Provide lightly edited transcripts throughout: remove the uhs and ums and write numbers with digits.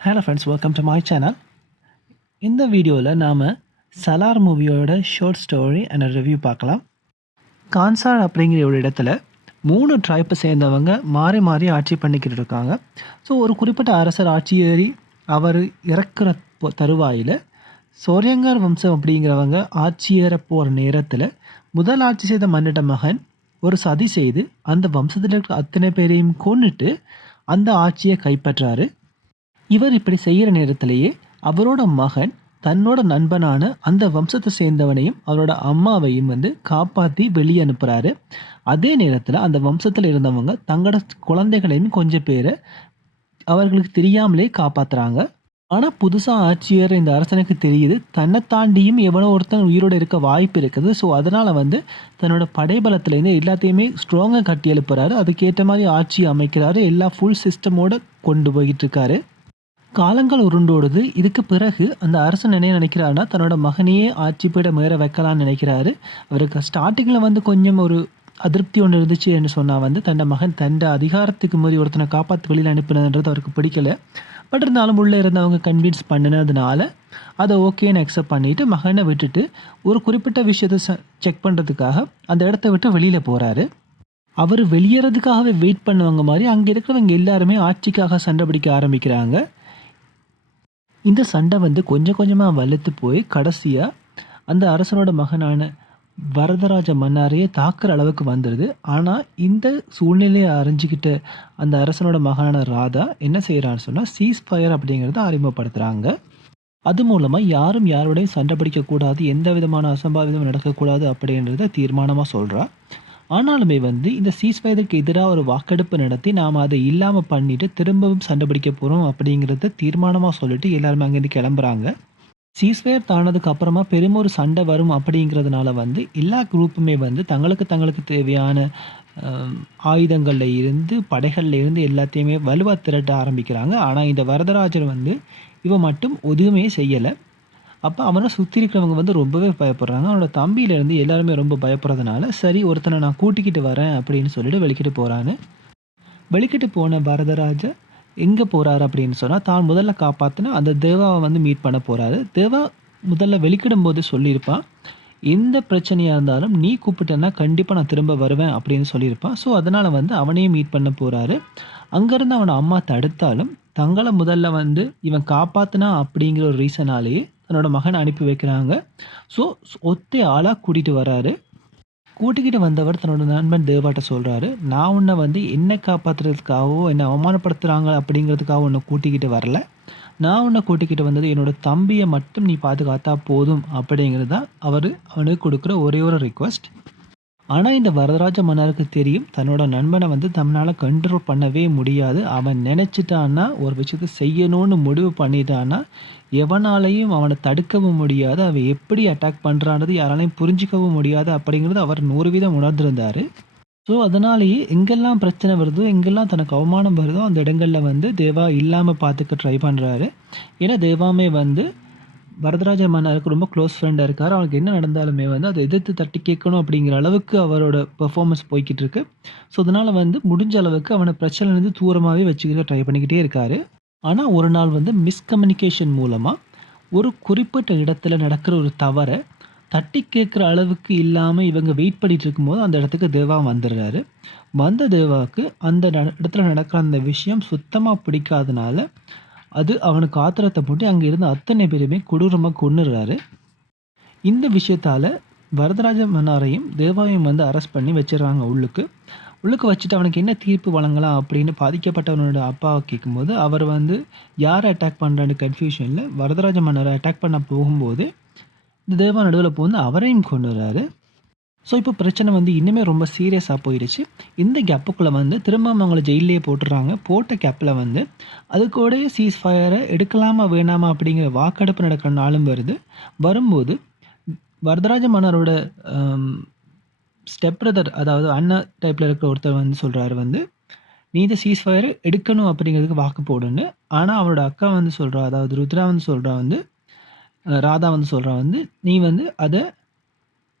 Hello friends, welcome to my channel. இந்த வீடியோவில் நாம் சலார் மூவியோட ஷார்ட் ஸ்டோரி அண்ட் ரிவ்யூ பார்க்கலாம். கான்சார் அப்படிங்கிற ஒரு இடத்துல 3 ட்ரைப்பை சேர்ந்தவங்க மாறி மாறி ஆட்சி பண்ணிக்கிட்டு இருக்காங்க. ஸோ ஒரு குறிப்பிட்ட அரசர் ஆட்சி ஏறி அவர் இறக்குற தருவாயில் சோரியங்கார் வம்சம் அப்படிங்கிறவங்க ஆட்சி ஏற போகிற நேரத்தில் முதல் ஆட்சி செய்த மன்னிட்ட மகன் ஒரு சதி செய்து அந்த வம்சத்தில் இருக்கிற அத்தனை பேரையும் கொன்னுட்டு அந்த ஆட்சியை கைப்பற்றாரு. இவர் இப்படி செய்கிற நேரத்திலேயே அவரோட மகன் தன்னோட நண்பனான அந்த வம்சத்தை சேர்ந்தவனையும் அவரோட அம்மாவையும் காப்பாற்றி வெளியே அனுப்புகிறாரு. அதே நேரத்தில் அந்த வம்சத்தில் இருந்தவங்க தங்களோட குழந்தைகளையும் கொஞ்சம் பேரை அவர்களுக்கு தெரியாமலே காப்பாற்றுறாங்க. ஆனால் புதுசாக ஆட்சியர் இந்த அரசனுக்கு தெரியுது தன்னை தாண்டியும் எவனோ ஒருத்தன் உயிரோடு இருக்க வாய்ப்பு இருக்குது. ஸோ அதனால் தன்னோட படைபலத்துலேருந்து எல்லாத்தையுமே ஸ்ட்ராங்காக கட்டி எழுப்புறாரு. அதுக்கேற்ற மாதிரி ஆட்சி அமைக்கிறாரு. எல்லா ஃபுல் சிஸ்டமோடு கொண்டு போய்கிட்டு இருக்காரு. காலங்கள் உருண்டோடுது. இதுக்கு பிறகு அந்த அரசன் என்ன நினைக்கிறாருன்னா தன்னோட மகனையே ஆட்சி பீடம் ஏற வைக்கலான்னு நினைக்கிறாரு. அவருக்கு ஸ்டார்டிங்கில் கொஞ்சம் ஒரு அதிருப்தி ஒன்று இருந்துச்சு என்று சொன்னால் தன்னோட மகன் தன்னை அதிகாரத்துக்கு மீறி ஒருத்தனை காப்பாற்று வெளியில் அனுப்பினதுன்றது அவருக்கு பிடிக்கல. பட் இருந்தாலும் உள்ளே இருந்தவங்க கன்வின்ஸ் பண்ணினதுனால அதை ஓகேன்னு அக்செப்ட் பண்ணிவிட்டு மகனை விட்டுட்டு ஒரு குறிப்பிட்ட விஷயத்தை செக் பண்ணுறதுக்காக அந்த இடத்த விட்டு வெளியில் போகிறாரு. அவர் வெளியேறதுக்காகவே வெயிட் பண்ணுவாங்க மாதிரி அங்கே இருக்கிறவங்க எல்லாருமே ஆட்சிக்காக சண்டை பிடிக்க ஆரம்பிக்கிறாங்க. இந்த சண்டை கொஞ்சம் கொஞ்சமாக வலுத்து போய் கடைசியாக அந்த அரசனோட மகனான வரதராஜ மன்னாரையே தாக்குற அளவுக்கு வந்துடுது. ஆனால் இந்த சூழ்நிலையை அறிஞ்சிக்கிட்ட அந்த அரசனோட மகனான ராதா என்ன செய்கிறான்னு சொன்னால் சீஸ் ஃபயர் அப்படிங்கிறத அறிமுகப்படுத்துகிறாங்க. அது மூலமாக யாரும் யாரோடையும் சண்டை பிடிக்கக்கூடாது, எந்த விதமான அசம்பாவிதமும் நடக்கக்கூடாது அப்படின்றத தீர்மானமாக சொல்கிறா. ஆனாலுமே இந்த சீஸ்ஃபயருக்கு எதிராக ஒரு வாக்கெடுப்பு நடத்தி நாம் அதை இல்லாமல் பண்ணிவிட்டு திரும்பவும் சண்டை பிடிக்க போகிறோம் அப்படிங்கிறத தீர்மானமாக சொல்லிட்டு எல்லாருமே அங்கேருந்து கிளம்புறாங்க. சீஸ்ஃபயர் தானதுக்கு அப்புறமா பெரும் ஒரு சண்டை வரும் அப்படிங்கிறதுனால எல்லா குரூப்புமே தங்களுக்கு தேவையான ஆயுதங்களில் இருந்து படைகளில் இருந்து எல்லாத்தையுமே வலுவாக திரட்ட ஆரம்பிக்கிறாங்க. ஆனால் இந்த வரதராஜர் இவன் மட்டும் எதுவுமே செய்யலை. அப்போ அவனை சுற்றி இருக்கிறவங்க ரொம்பவே பயப்படுறாங்க. அவனோட தம்பியிலேருந்து எல்லாருமே ரொம்ப பயப்படுறதுனால சரி ஒருத்தனை நான் கூட்டிக்கிட்டு வரேன் அப்படின்னு சொல்லிட்டு வெளிக்கிட்டு போகிறான்னு. வெளிக்கிட்டு போன பரதராஜ எங்கே போகிறாரு அப்படின்னு சொன்னால் தான் முதல்ல காப்பாற்றினா அந்த தேவாவை மீட் பண்ண போகிறாரு. தேவா முதல்ல வெளிக்கிடும் போது சொல்லியிருப்பான், எந்த பிரச்சனையாக இருந்தாலும் நீ கூப்பிட்டேன்னா கண்டிப்பாக நான் திரும்ப வருவேன் அப்படின்னு சொல்லியிருப்பான். ஸோ அதனால் அவனையும் மீட் பண்ண போகிறாரு. அங்கேருந்து அவனை அம்மா தடுத்தாலும் தங்களை முதல்ல இவன் காப்பாற்றினா அப்படிங்கிற ஒரு ரீசனாலேயே தன்னோட மகனை அனுப்பி வைக்கிறாங்க. ஸோ ஒத்தை ஆளாக கூட்டிகிட்டு வராரு. கூட்டிக்கிட்டு வந்தவர் தன்னோட நண்பன் தேவாட்ட சொல்கிறாரு, நான் உன்னை என்னை காப்பாற்றுறதுக்காகவோ என்னை அவமானப்படுத்துகிறாங்க அப்படிங்கிறதுக்காக உன்னை கூட்டிக்கிட்டு வரல. நான் உன்னை கூட்டிக்கிட்டு வந்தது என்னோடய தம்பியை மட்டும் நீ பாதுகாத்தா போதும் அப்படிங்கிறது தான் அவனுக்கு கொடுக்குற ஒரே ஒரு ரிக்வெஸ்ட். ஆனால் இந்த வரதராஜ மன்னருக்கு தெரியும் தன்னோட நண்பனை தன்னால் கண்ட்ரோல் பண்ணவே முடியாது. அவன் நினச்சிட்டான்னா ஒரு விஷயத்தை செய்யணும்னு முடிவு பண்ணிட்டான்னா எவனாலையும் அவனை தடுக்கவும் முடியாது. அவன் எப்படி அட்டாக் பண்ணுறான்றது யாராலையும் புரிஞ்சிக்கவும் முடியாது அப்படிங்கிறது அவர் 100% உணர்ந்திருந்தார். ஸோ அதனாலேயே எங்கெல்லாம் பிரச்சனை வருதோ எங்கெல்லாம் தனக்கு அவமானம் வருதோ அந்த இடங்களில் தேவா இல்லாமல் பார்த்துக்க ட்ரை பண்ணுறாரு. ஏன்னா தேவாமே வரதராஜ மன்னருக்கு ரொம்ப க்ளோஸ் ஃப்ரெண்டாக இருக்கார். அவனுக்கு என்ன நடந்தாலுமே அதை எதிர்த்து தட்டி கேட்கணும் அப்படிங்கிற அளவுக்கு அவரோட பெர்ஃபார்மன்ஸ் போய்கிட்டு இருக்கு. ஸோ அதனால் முடிஞ்ச அளவுக்கு அவனை பிரச்சனைலேருந்து தூரமாகவே வச்சுக்கிட்டு ட்ரை பண்ணிக்கிட்டே இருக்கார். ஆனால் ஒரு நாள் மிஸ்கம்யூனிகேஷன் மூலமாக ஒரு குறிப்பிட்ட இடத்துல நடக்கிற ஒரு தவறை தட்டி கேட்குற அளவுக்கு இல்லாமல் இவங்க வெயிட் பண்ணிகிட்டு இருக்கும்போது அந்த இடத்துக்கு தேவா வந்துடுறாரு. வந்த தேவாவுக்கு அந்த இடத்துல நடக்கிற அந்த விஷயம் சுத்தமாக பிடிக்காதனால அது அவனுக்கு ஆத்திரத்தை போட்டு அங்கே இருந்த அத்தனை பேருமே கொடூரமாக கொன்னுடுறாரு. இந்த விஷயத்தால் வரதராஜ மன்னாரையும் தேவாவையும் அரெஸ்ட் பண்ணி வச்சிடறாங்க. உள்ளுக்கு வச்சுட்டு அவனுக்கு என்ன தீர்ப்பு வழங்கலாம் அப்படின்னு பாதிக்கப்பட்டவனோட அப்பாவை கேட்கும்போது அவர் யாரை அட்டாக் பண்ணுறான்னு கன்ஃபியூஷனில் வரதராஜ மன்னரை அட்டாக் பண்ண போகும்போது இந்த தேவா நடுவில் போந்து அவரையும் கொண்டுறாரு. ஸோ இப்போ பிரச்சனை இன்னுமே ரொம்ப சீரியஸாக போயிடுச்சு. இந்த கேப்புக்குள்ளே திரும்ப அவங்கள ஜெயிலே போட்டுடுறாங்க. போட்ட கேப்பில் அதுக்கூடயே சீஸ் ஃபயரை எடுக்கலாமா வேணாமா அப்படிங்கிற வாக்கெடுப்பு நடக்கிற நாளும் வரும்போது வரதராஜ மன்னரோட ஸ்டெப் பிரதர், அதாவது அண்ணன் டைப்பில் இருக்கிற ஒருத்தர் சொல்கிறாரு நீ இந்த சீஸ் ஃபயரை எடுக்கணும் அப்படிங்கிறதுக்கு வாக்கு போடுன்னு. ஆனால் அவரோட அக்கா சொல்கிறா, அதாவது ருத்ரா சொல்கிறா ராதா சொல்கிறா நீ அதை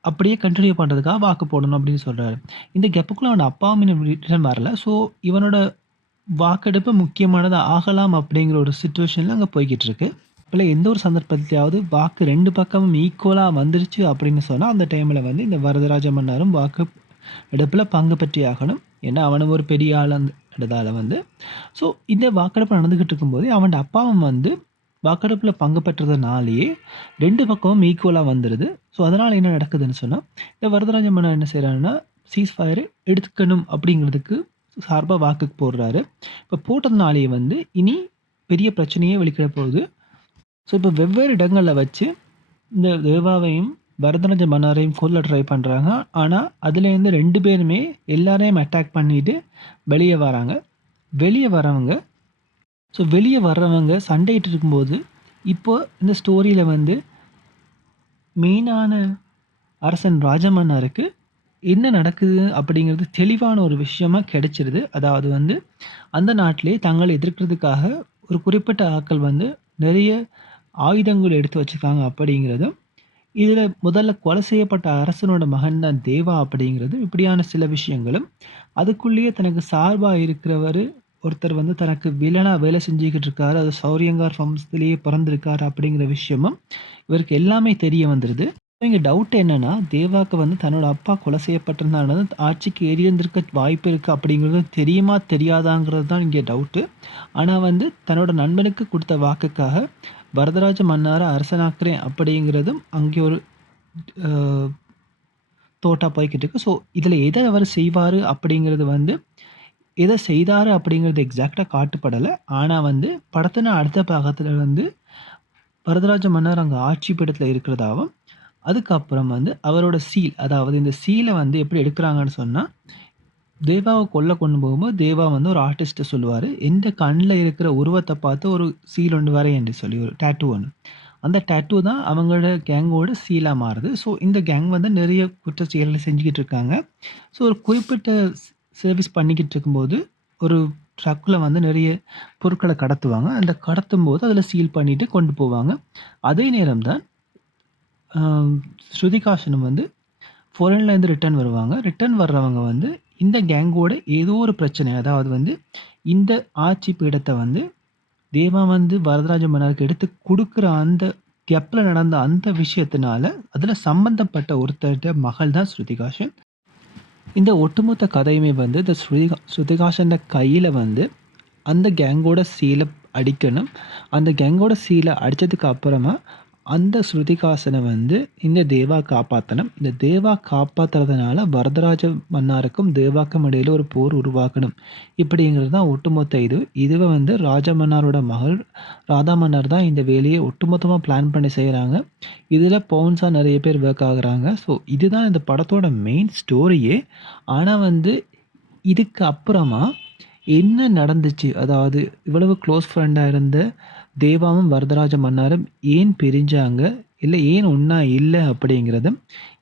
அப்படியே கண்டினியூ பண்ணுறதுக்காக வாக்கு போடணும் அப்படின்னு சொல்கிறாரு. இந்த கேப்புக்குள்ளே அவனோட அப்பாவும் இன்னும் ரிட்டர்ன் வரல. ஸோ இவனோட வாக்கெடுப்பு முக்கியமானது ஆகலாம் அப்படிங்கிற ஒரு சிச்சுவேஷனில் அங்கே போய்கிட்டு இருக்கு. இல்லை எந்த ஒரு சந்தர்ப்பத்திலாவது வாக்கு 2 பக்கமும் ஈக்குவலாக வந்துருச்சு அப்படின்னு சொன்னால் அந்த டைமில் வந்து இந்த வரதராஜ மன்னரும் வாக்கு எடுப்பில் பங்கு பற்றி ஆகணும். ஏன்னா அவனும் ஒரு பெரிய ஆளுன்றதால வந்து ஸோ இந்த வாக்கெடுப்பு நடந்துக்கிட்டு இருக்கும்போது அவன் அப்பாவும் வந்து வாக்கெடுப்பில் பங்கு பெற்றதுனாலேயே 2 பக்கமும் ஈக்குவலாக வந்துடுது. ஸோ அதனால் என்ன நடக்குதுன்னு சொன்னால் இந்த வரதராஜ மன்னர் என்ன செய்கிறாருன்னா சீஸ்ஃபயர் எடுத்துக்கணும் அப்படிங்கிறதுக்கு சார்பாக வாக்குக்கு போடுறாரு. இப்போ போட்டதுனாலேயே வந்து இனி பெரிய பிரச்சனையே வெளிக்கிட போகுது. ஸோ இப்போ வெவ்வேறு இடங்களில் வச்சு இந்த தேவாவையும் வரதராஜ மன்னரையும் கொல்ல ட்ரை பண்ணுறாங்க. ஆனால் அதுலேருந்து 2 பேருமே எல்லாரையும் அட்டாக் பண்ணிட்டு வெளியே வராங்க. வெளியே வர்றவங்க சண்டையிட்டு இருக்கும்போது இப்போ இந்த ஸ்டோரியில் வந்து மெயினான அரசன் ராஜமன்னருக்கு என்ன நடக்குது அப்படிங்கிறது தெளிவான ஒரு விஷயமா கிடைச்சிருது. அதாவது வந்து அந்த நாட்டிலே தங்களை எதிர்க்கிறதுக்காக ஒரு குறிப்பிட்ட ஆட்கள் வந்து நிறைய ஆயுதங்கள் எடுத்து வச்சுருக்காங்க அப்படிங்கிறதும், இதில் முதல்ல கொலை செய்யப்பட்ட அரசனோட மகன் தான் தேவா அப்படிங்கிறது இப்படியான சில விஷயங்களும், அதுக்குள்ளேயே தனக்கு சார்பாக இருக்கிறவர் ஒருத்தர் வந்து தனக்கு வில்லனாக வேலை செஞ்சுக்கிட்டு இருக்காரு, அது சௌரியங்கார் வம்சத்திலேயே பிறந்திருக்காரு அப்படிங்கிற விஷயமும் இவருக்கு எல்லாமே தெரிய வந்துடுது. இங்கே டவுட் என்னன்னா தேவாக்கு வந்து தன்னோட அப்பா கொலை செய்யப்பட்டிருந்தாலும் ஆட்சிக்கு ஏறியிருந்திருக்க வாய்ப்பு இருக்குது அப்படிங்கிறது தெரியுமா தெரியாதாங்கிறது தான் இங்கே டவுட்டு. ஆனால் வந்து தன்னோட நண்பனுக்கு கொடுத்த வாக்குக்காக வரதராஜ மன்னாரை அரசனாக்குறேன் அப்படிங்கிறதும் அங்கே ஒரு தோட்டா போய்கிட்டு இருக்கு. ஸோ இதில் எதை அவர் செய்வார் அப்படிங்கிறது வந்து எதை செய்தார் அப்படிங்கிறது எக்ஸாக்டாக காட்டுப்படலை. ஆனால் வந்து படத்தின அடுத்த பாகத்தில் வந்து வரதராஜ மன்னர் அங்கே ஆட்சி பீடத்தில் இருக்கிறதாவும், அதுக்கப்புறம் வந்து அவரோட சீல், அதாவது இந்த சீலை வந்து எப்படி எடுக்கிறாங்கன்னு சொன்னால் தேவாவை கொண்டு போகும்போது தேவா வந்து ஒரு ஆர்டிஸ்ட்டை சொல்லுவார், எந்த கண்ணில் இருக்கிற உருவத்தை பார்த்து ஒரு சீல் ஒன்று வரையன்னு சொல்லி ஒரு டேட்டூ ஒன்று. அந்த டேட்டூ தான் அவங்களோட கேங்கோட சீலாக மாறுது. ஸோ இந்த கேங் வந்து நிறைய குற்ற செயல்களை செஞ்சுக்கிட்டு இருக்காங்க. ஸோ ஒரு குறிப்பிட்ட சர்வீஸ் பண்ணிக்கிட்டு இருக்கும்போது ஒரு ட்ரக்கில் வந்து நிறைய பொருட்களை கடத்துவாங்க. அந்த கடத்தும் போது அதில் சீல் பண்ணிவிட்டு கொண்டு போவாங்க. அதே நேரம் தான் ஸ்ருதிகாசனம் வந்து ஃபாரின்லேருந்து ரிட்டர்ன் வருவாங்க. ரிட்டர்ன் வர்றவங்க வந்து இந்த கேங்கோட ஏதோ ஒரு பிரச்சனை, அதாவது வந்து இந்த ஆட்சி பீடத்தை வந்து தேவா வந்து வரதராஜ மன்னருக்கு எடுத்து கொடுக்குற அந்த கெப்பில் நடந்த அந்த விஷயத்தினால அதில் சம்பந்தப்பட்ட ஒருத்தர்கிட்ட மகள் தான் ஸ்ருதிகாசன். இந்த ஒட்டுமொத்த கதையுமே வந்து இந்த ஸ்ருதிகாசன் கையில் வந்து அந்த கேங்கோட சீலை அடிக்கணும். அந்த கேங்கோட சீலை அடித்ததுக்கு அப்புறமா அந்த ஸ்ருதிகாசனை வந்து இந்த தேவா காப்பாற்றணும். இந்த தேவா காப்பாற்றுறதுனால வரதராஜ மன்னாருக்கும் தேவாக்கும் இடையில் ஒரு போர் உருவாக்கணும். இப்படிங்கிறது தான் ஒட்டுமொத்த இதுவை வந்து ராஜ மன்னாரோட மகள் ராதா மன்னர் தான் இந்த வேலையை ஒட்டுமொத்தமாக பிளான் பண்ணி செய்கிறாங்க. இதில் பவுன்ஸாக நிறைய பேர் ஒர்க் ஆகுறாங்க. ஸோ இதுதான் இந்த படத்தோட மெயின் ஸ்டோரியே. ஆனால் வந்து இதுக்கு அப்புறமா என்ன நடந்துச்சு, அதாவது இவ்வளவு க்ளோஸ் ஃப்ரெண்டாக இருந்த தேவாவும் வரதராஜ மன்னாரும் ஏன் பிரிஞ்சாங்க, இல்லை ஏன் ஒன்றா இல்லை அப்படிங்கிறதும்,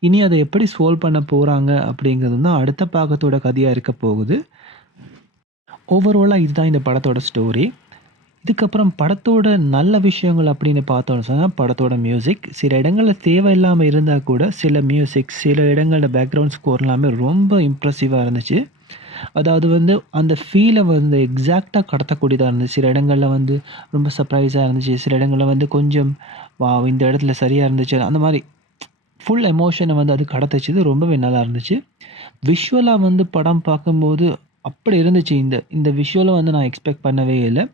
இனி அதை எப்படி சால்வ் பண்ண போகிறாங்க அப்படிங்கிறதும் தான் அடுத்த பாகத்தோட கதையாக இருக்க போகுது. ஓவராலாக இதுதான் இந்த படத்தோட ஸ்டோரி. இதுக்கப்புறம் படத்தோட நல்ல விஷயங்கள் அப்படின்னு பார்த்தோன்னு சொன்னால் படத்தோட மியூசிக் சில இடங்களில் தேவையில்லாமல் இருந்தால் கூட சில மியூசிக் சில இடங்களில் பேக்ரவுண்ட் ஸ்கோர் எல்லாமே ரொம்ப இம்ப்ரெசிவாக இருந்துச்சு. அதாவது வந்து அந்த ஃபீலை வந்து எக்ஸாக்டாக கடத்தக்கூடியதாக இருந்துச்சு. சில இடங்களில் வந்து ரொம்ப சர்ப்ரைஸாக இருந்துச்சு. சில இடங்களில் வந்து கொஞ்சம் இந்த இடத்துல சரியாக இருந்துச்சு. அந்த மாதிரி ஃபுல் எமோஷனை வந்து அது கடத்துச்சு. ரொம்பவே நல்லா இருந்துச்சு. விஷுவலாக வந்து படம் பார்க்கும்போது அப்படி இருந்துச்சு. இந்த விஷுவலை வந்து நான் எக்ஸ்பெக்ட் பண்ணவே இல்லை.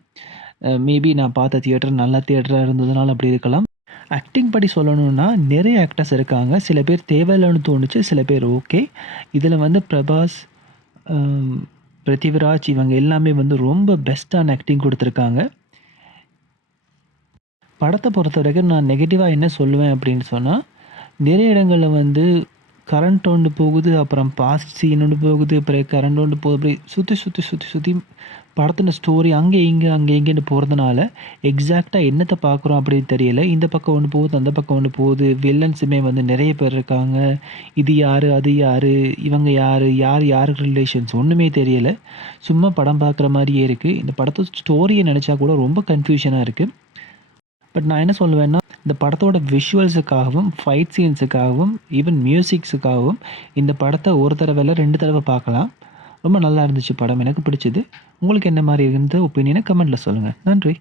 மேபி நான் பார்த்த தியேட்டர் நல்ல தியேட்டராக இருந்ததுனால அப்படி இருக்கலாம். ஆக்டிங் படி சொல்லணும்னா நிறைய ஆக்டர்ஸ் இருக்காங்க. சில பேர் தேவையில்லைன்னு தோணுச்சு, சில பேர் ஓகே. இதில் வந்து பிரபாஸ், பிருத்திவிராஜ் இவங்க எல்லாமே வந்து ரொம்ப பெஸ்ட்டான ஆக்டிங் கொடுத்துருக்காங்க. படத்தை பொறுத்த வரைக்கும் நான் நெகட்டிவாக என்ன சொல்லுவேன் அப்படின்னு சொன்னால், நிறைய இடங்களில் வந்து கரண்ட் ஒன்று போகுது, அப்புறம் பாஸ்ட் சீன் ஒன்று போகுது, அப்புறம் கரண்ட் ஒன்று போகுது, அப்படி சுற்றி படத்தின ஸ்டோரி அங்கே இங்கேன்னு போகிறதுனால எக்ஸாக்டாக என்னத்தை பார்க்குறோம் அப்படின்னு தெரியல. இந்த பக்கம் ஒன்று போகுது, அந்த பக்கம் ஒன்று போகுது. வில்லன்ஸுமே வந்து நிறைய பேர் இருக்காங்க. இது யார், அது யார், இவங்க யாருக்கு ரிலேஷன்ஸ் ஒன்றுமே தெரியலை. சும்மா படம் பார்க்குற மாதிரியே இருக்குது. இந்த படத்தோட ஸ்டோரியை நினச்சா கூட ரொம்ப கன்ஃபியூஷனாக இருக்குது. பட் நான் என்ன சொல்லுவேன்னா, இந்த படத்தோட விஷுவல்ஸுக்காகவும் ஃபைட் சீன்ஸுக்காகவும் ஈவன் மியூசிக்ஸுக்காகவும் இந்த படத்தை ஒரு தடவை இல்லை 2 தடவை பார்க்கலாம். ரொம்ப நல்லா இருந்துச்சு படம். எனக்கு பிடிச்சது. உங்களுக்கு என்ன மாரி இருந்த ஒப்பீனியன கமெண்ட்ல சொல்லுங்க. நன்றி.